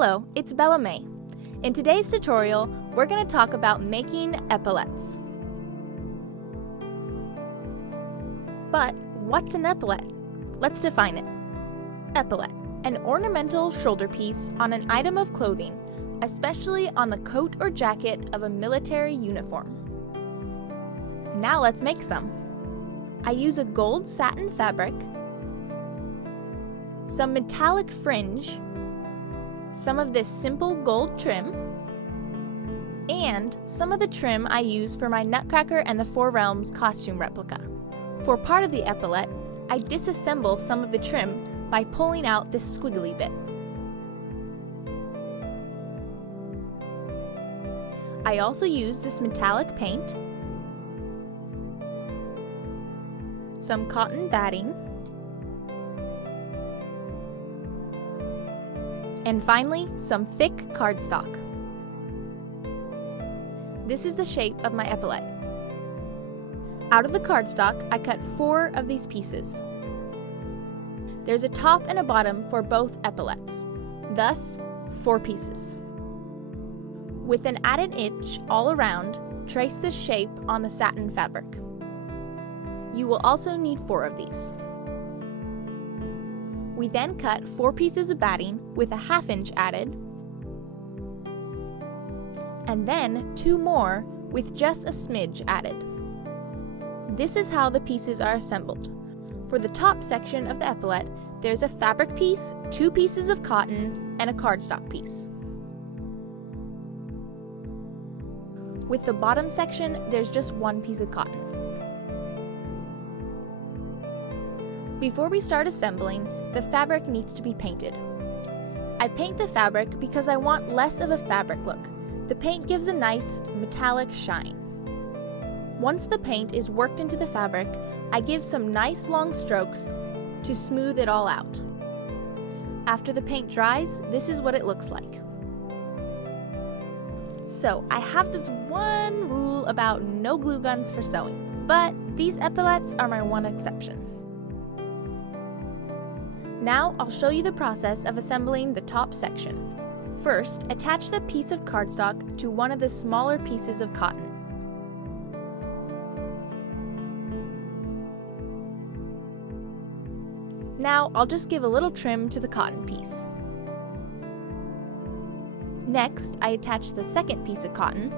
Hello, it's Bella May. In today's tutorial, we're going to talk about making epaulettes. But what's an epaulette? Let's define it. Epaulette, an ornamental shoulder piece on an item of clothing, especially on the coat or jacket of a military uniform. Now let's make some. I use a gold satin fabric, some metallic fringe, some of this simple gold trim, and some of the trim I use for my Nutcracker and the Four Realms costume replica. For part of the epaulette, I disassemble some of the trim by pulling out this squiggly bit. I also use this metallic paint, some cotton batting, and finally, some thick cardstock. This is the shape of my epaulette. Out of the cardstock, I cut 4 of these pieces. There's a top and a bottom for both epaulettes, thus 4 pieces. With an added inch all around, trace the shape on the satin fabric. You will also need 4 of these. We then cut 4 pieces of batting with a 1/2 inch added, and then 2 more with just a smidge added. This is how the pieces are assembled. For the top section of the epaulette, there's a fabric piece, 2 pieces of cotton, and a cardstock piece. With the bottom section, there's just 1 piece of cotton. Before we start assembling, the fabric needs to be painted. I paint the fabric because I want less of a fabric look. The paint gives a nice metallic shine. Once the paint is worked into the fabric, I give some nice long strokes to smooth it all out. After the paint dries, this is what it looks like. So, I have this one rule about no glue guns for sewing, but these epaulettes are my one exception. Now, I'll show you the process of assembling the top section. First, attach the piece of cardstock to one of the smaller pieces of cotton. Now, I'll just give a little trim to the cotton piece. Next, I attach the second piece of cotton.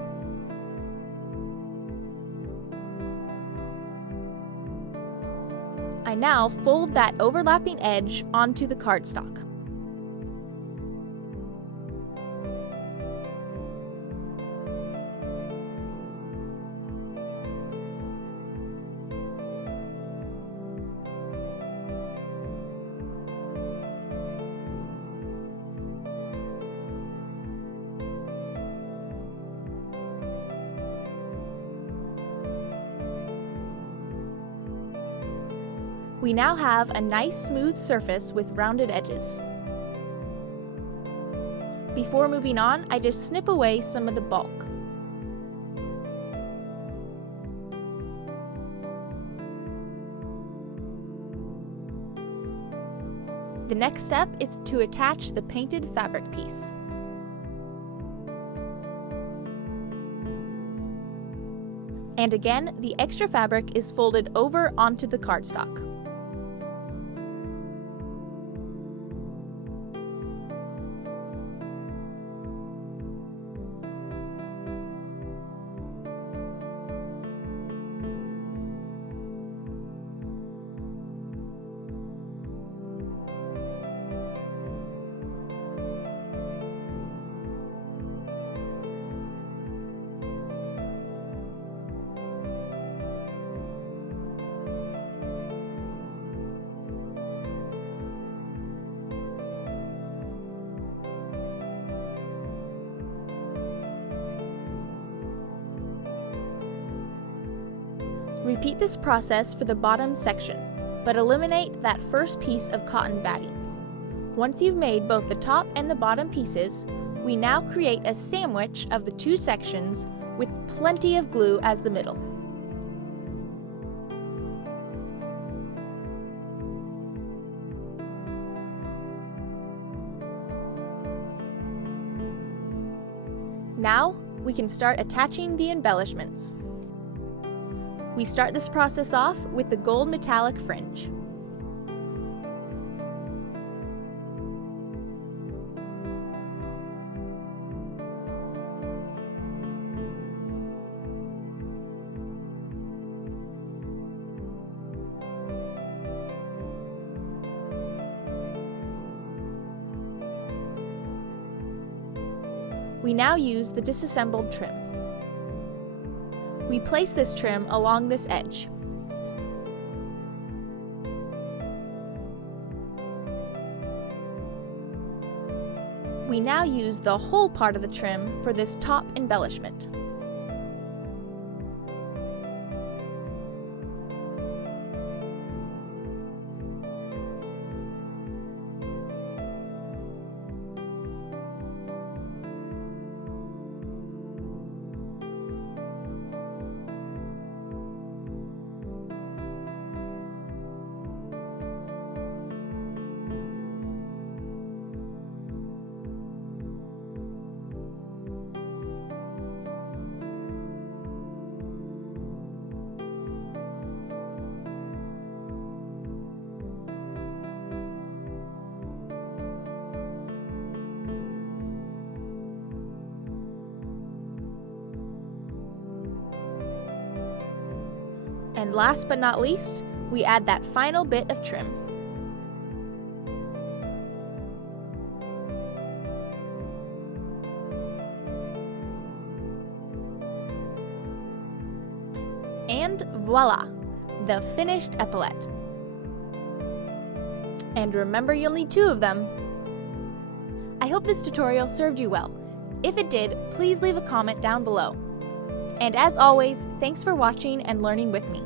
I now fold that overlapping edge onto the cardstock. We now have a nice smooth surface with rounded edges. Before moving on, I just snip away some of the bulk. The next step is to attach the painted fabric piece. And again, the extra fabric is folded over onto the cardstock. Repeat this process for the bottom section, but eliminate that first piece of cotton batting. Once you've made both the top and the bottom pieces, we now create a sandwich of the 2 sections with plenty of glue as the middle. Now, we can start attaching the embellishments. We start this process off with the gold metallic fringe. We now use the disassembled trim. We place this trim along this edge. We now use the whole part of the trim for this top embellishment. And last but not least, we add that final bit of trim. And voila, the finished epaulette. And remember, you'll need 2 of them. I hope this tutorial served you well. If it did, please leave a comment down below. And as always, thanks for watching and learning with me.